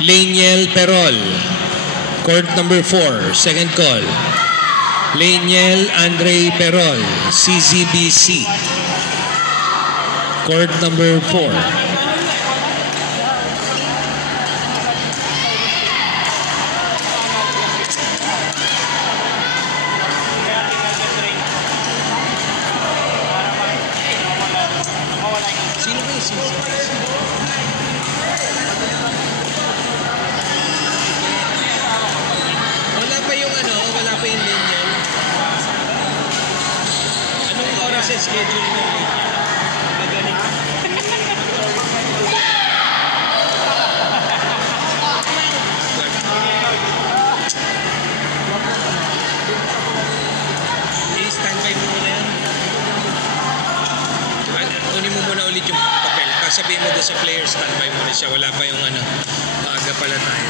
Laniel Perol. Court number 4, second call. Laniel Andre Perol, CZBC. Court number 4. Schedule mo magaling. I-standby mo muna yan. Kunin mo muna ulit yung papel. Sabihin mo doon sa player, standby mo rin siya. Wala pa yung ano, maaga pala tayo.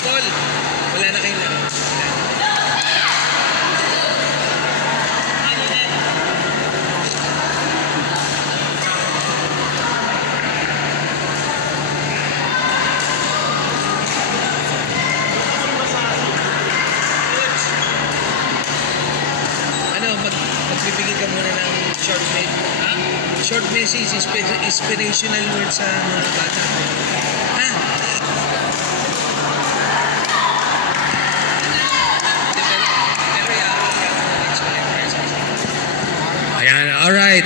Call. Wala na kayong lang. Magbibigay ka muna ng short message, inspirational words sa mga bata. Alright,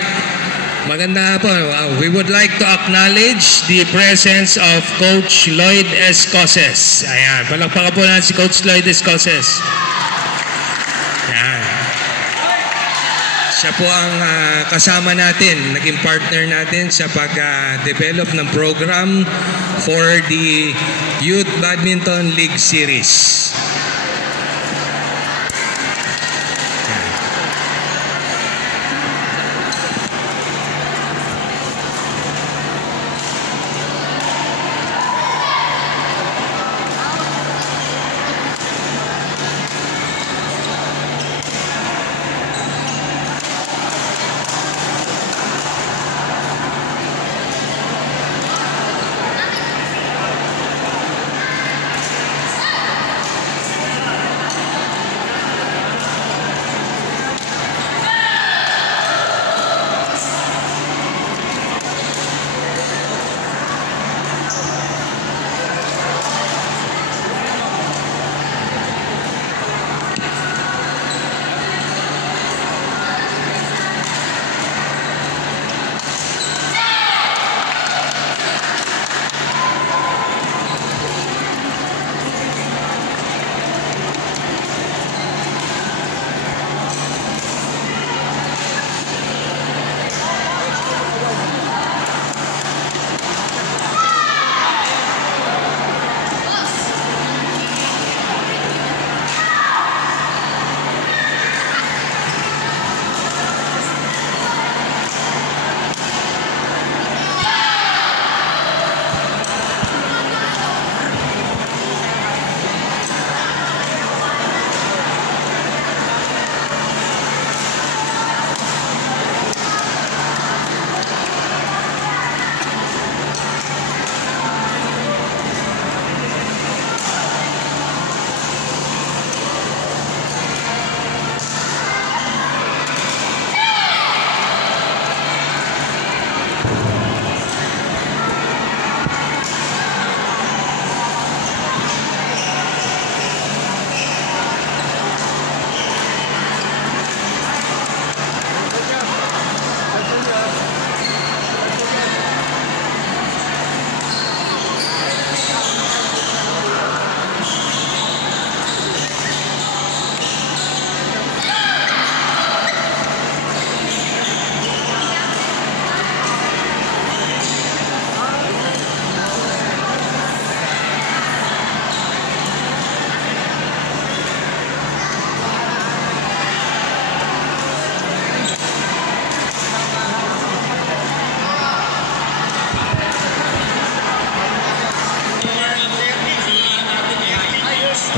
maganda po. We would like to acknowledge the presence of Coach Lloyd Escoces. Ayan, palakpakan po natin si Coach Lloyd Escoces. Ayan. Siya po ang kasama natin, naging partner natin sa pag-develop ng program for the Youth Badminton League Series.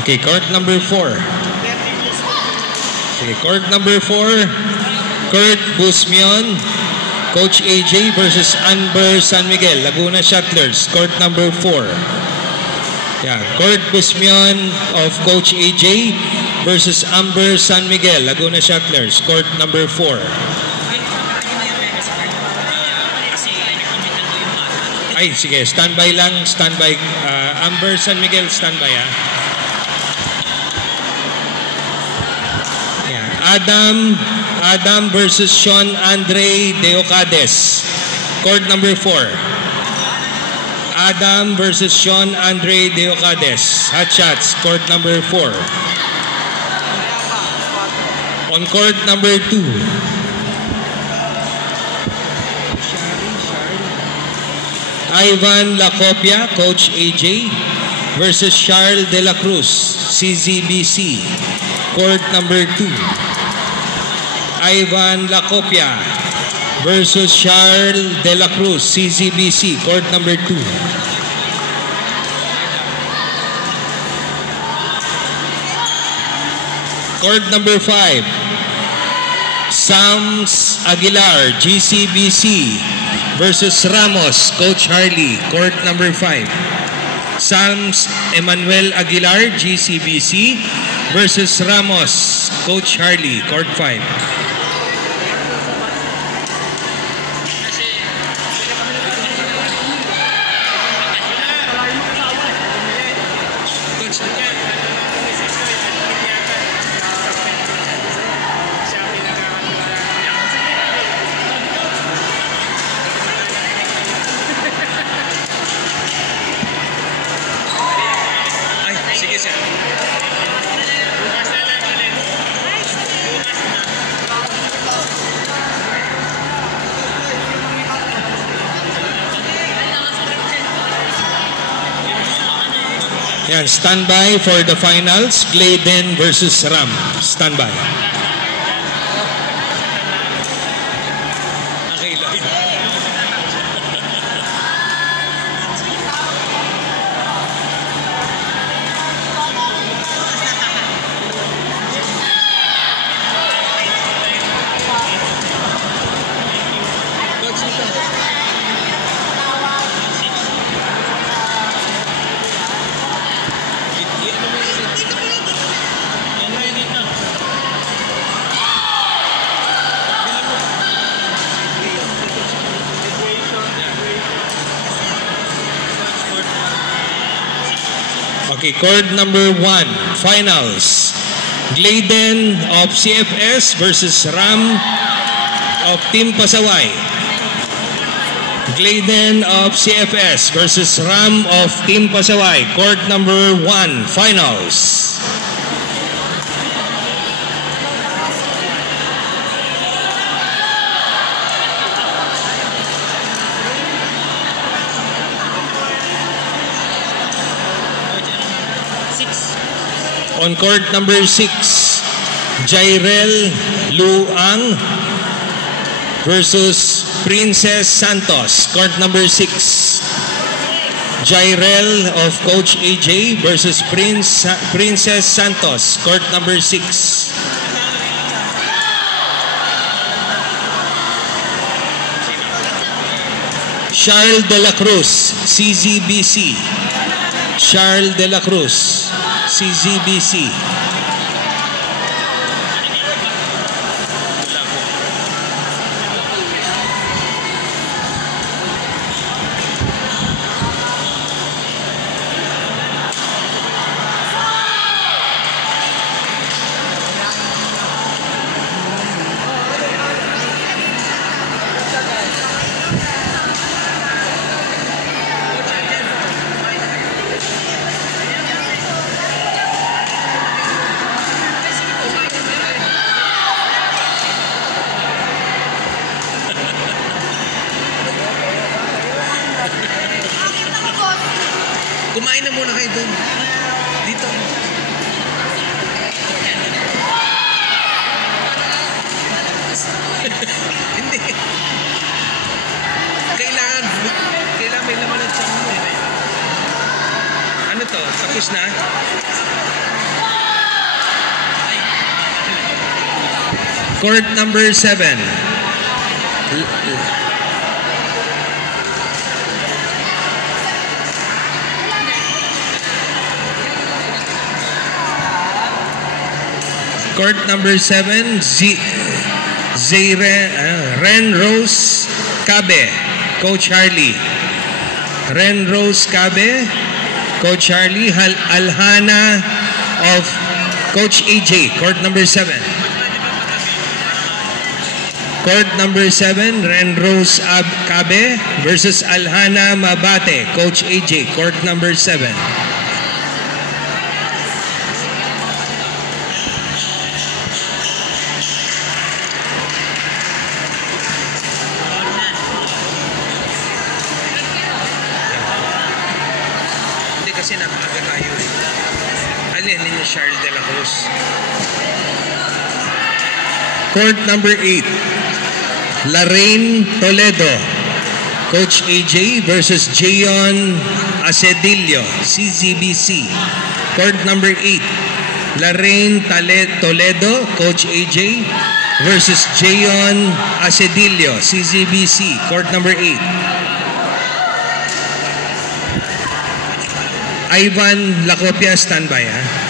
Okay, court number 4. Okay, court number 4. Kurt Busmion, Coach AJ versus Amber San Miguel, Laguna Shuttlers. Court number 4. Yeah, Kurt Busmion of Coach AJ versus Amber San Miguel, Laguna Shuttlers. Court number 4. Ay, sige, standby lang, standby. Amber San Miguel, standby ha. Yeah. Adam versus Sean Andre Deocades. Court number 4. Adam versus Sean Andre Deocades. Hot shots, court number 4. On court number 2. Ivan Lacopia, Coach AJ versus Charles De La Cruz, CZBC. Court number 2. Ivan Lacopia versus Charles De La Cruz, CZBC. Court number 2. Court number 5. Sams Aguilar, GCBC versus Ramos, Coach Harley. Court number 5. Sams Emmanuel Aguilar, GCBC versus Ramos, Coach Harley. Court 5. Yan, standby for the finals. Gladen versus Ram. Standby. Okay, Lloyd. Okay, court number 1, finals. Gladen of CFS versus Ram of Team Pasaway. Gladen of CFS versus Ram of Team Pasaway. Court number 1, finals. On court number 6, Jairel Luang versus Princess Santos. Court number 6. Jairel of Coach AJ versus Princess Santos. Court number 6. Charles De La Cruz, CZBC. Charles De La Cruz, CZBC. Kumain na muna kayo doon. Dito. Hindi. Kailangan may laman ng tiyan mo. Ano to? Tapos na? Court number 7. Court number 7, Ren Rose Cabe, Coach Harley. Ren Rose Cabe, Coach Harley. Alhana of Coach AJ, court number 7. Court number 7, Ren Rose Cabe versus Alhana Mabate, Coach AJ, court number 7. Kasi napakaga tayo eh. Alin ni Charles de la Cruz. Court number 8, Laraine Toledo, Coach AJ versus Jayon Acedillo, CZBC. Court number 8, Laraine Toledo, Coach AJ versus Jayon Acedillo, CZBC. Court number 8. Ivan Lacopia, standby ha.